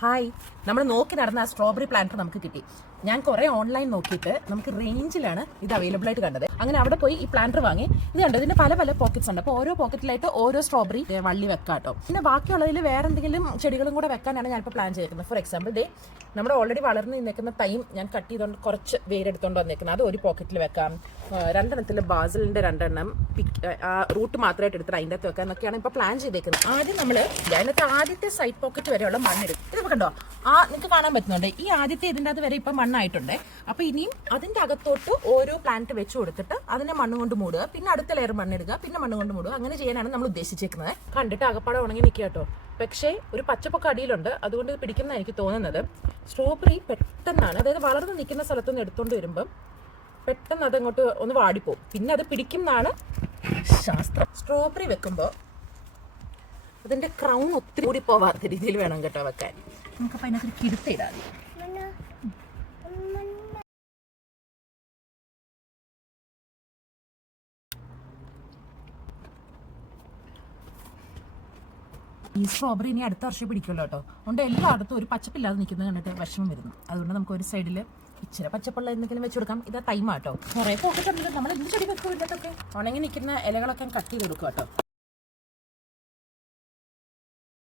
Hi, നമ്മൾ നോക്കി നടന്ന ആ സ്ട്രോബെറി പ്ലാന്റ് നമുക്ക് കിട്ടി. ഞാൻ കുറെ ഓൺലൈൻ നോക്കിയിട്ട് നമുക്ക് റേഞ്ചിലാണ് ഇത് അവൈലബിൾ ആയിട്ട് കണ്ടത്. അങ്ങനെ അവിടെ പോയി ഈ പ്ലാന്റർ വാങ്ങി. ഇത് കണ്ടോ, ഇതിന്റെ പല പല പോക്കറ്റ്സ് ഉണ്ട്. അപ്പോൾ ഓരോ പോക്കറ്റിലായിട്ട് ഓരോ സ്ട്രോബെറി വള്ളി വെക്കാട്ടോ. പിന്നെ ബാക്കിയുള്ളതിൽ വേറെ എന്തെങ്കിലും ചെടികളും കൂടെ വെക്കാനാണ് ഞാനിപ്പോൾ പ്ലാൻ ചെയ്തിരിക്കുന്നത്. ഫോർ എക്സാമ്പിൾ നമ്മുടെ ഓൾറെഡി വളർന്ന് നിൽക്കുന്ന തൈം ഞാൻ കട്ട് ചെയ്തുകൊണ്ട് കുറച്ച് വേരെടുത്തോണ്ട് വന്നേക്കുന്നത്, അത് ഒരു പോക്കറ്റിൽ വെക്കാം. രണ്ടെണ്ണത്തിൽ ബാസിലിന്റെ രണ്ടെണ്ണം റൂട്ട് മാത്രമായിട്ട് എടുത്തിട്ട് അതിൻ്റെ അകത്ത് വെക്കാം എന്നൊക്കെയാണ് ഇപ്പോൾ പ്ലാൻ ചെയ്തേക്കുന്നത്. ആദ്യം നമ്മൾ അതിനകത്ത് ആദ്യത്തെ സൈഡ് പോക്കറ്റ് വരെയുള്ള മണ്ണെടുക്കും. ഇത് കണ്ടോ, നിങ്ങൾക്ക് കാണാൻ പറ്റുന്നുണ്ട്. ഈ ആദ്യത്തെ ഇതിൻ്റെ അകത്ത് വരെ ഇപ്പം മണ്ണായിട്ടുണ്ട്. അപ്പോൾ ഇനിയും അതിൻ്റെ അകത്തോട്ട് ഓരോ പ്ലാന്റ് വെച്ച് കൊടുത്തിട്ട് അതിനെ മണ്ണ് കൊണ്ട് മൂടുക, പിന്നെ അടുത്ത ലെയർ മണ്ണെടുക്കുക, പിന്നെ മണ്ണ് കൊണ്ട് മൂടുക. അങ്ങനെ ചെയ്യാനാണ് നമ്മൾ ഉദ്ദേശിച്ചേക്കുന്നത്. കണ്ടിട്ട് അകപ്പാടെ ഉണങ്ങി നിൽക്കുക കേട്ടോ. പക്ഷേ ഒരു പച്ചപ്പൊക്കെ അടിയിലുണ്ട്, അതുകൊണ്ട് ഇത് പിടിക്കുന്ന എനിക്ക് തോന്നുന്നത്. സ്ട്രോബെറി പെട്ടെന്നാണ്, അതായത് വളർന്ന് നിൽക്കുന്ന സ്ഥലത്തുനിന്ന് എടുത്തുകൊണ്ട് വരുമ്പം പെട്ടെന്ന് അതങ്ങോട്ട് ഒന്ന് വാടിപ്പോവും. പിന്നെ അത് പിടിക്കും എന്നാണ് ശാസ്ത്രം. സ്ട്രോബെറി വെക്കുമ്പോൾ അതിൻ്റെ ക്രൗൺ ഒത്തിരി കൂടി പോവാത്ത രീതിയിൽ വേണം കേട്ടോ വെക്കാൻ. നമുക്കപ്പോൾ അതിനകത്തൊരു കിടുത്തിടാം. ഈ സ്ട്രോബെറി ഇനി അടുത്ത വർഷം പിടിക്കുമല്ലോ കേട്ടോ. അതുകൊണ്ട് എല്ലായിടത്തും ഒരു പച്ചപ്പില്ലാതെ നിൽക്കുന്നത് കണ്ടിട്ട് വിഷമം വരുന്നു. അതുകൊണ്ട് നമുക്ക് ഒരു സൈഡിൽ ഇച്ചിരി പച്ചപ്പുള്ള എന്തെങ്കിലും വെച്ച് കൊടുക്കാം. ഇതാ തൈമാട്ടോ. കുറേ പോക്കറ്റുണ്ടെങ്കിൽ നമ്മൾ എന്ത് ചെടി വെക്കും ഇതിനകത്തൊക്കെ. ഉണങ്ങി നിൽക്കുന്ന ഇലകളൊക്കെ കട്ട് ചെയ്ത് കൊടുക്കുക കേട്ടോ.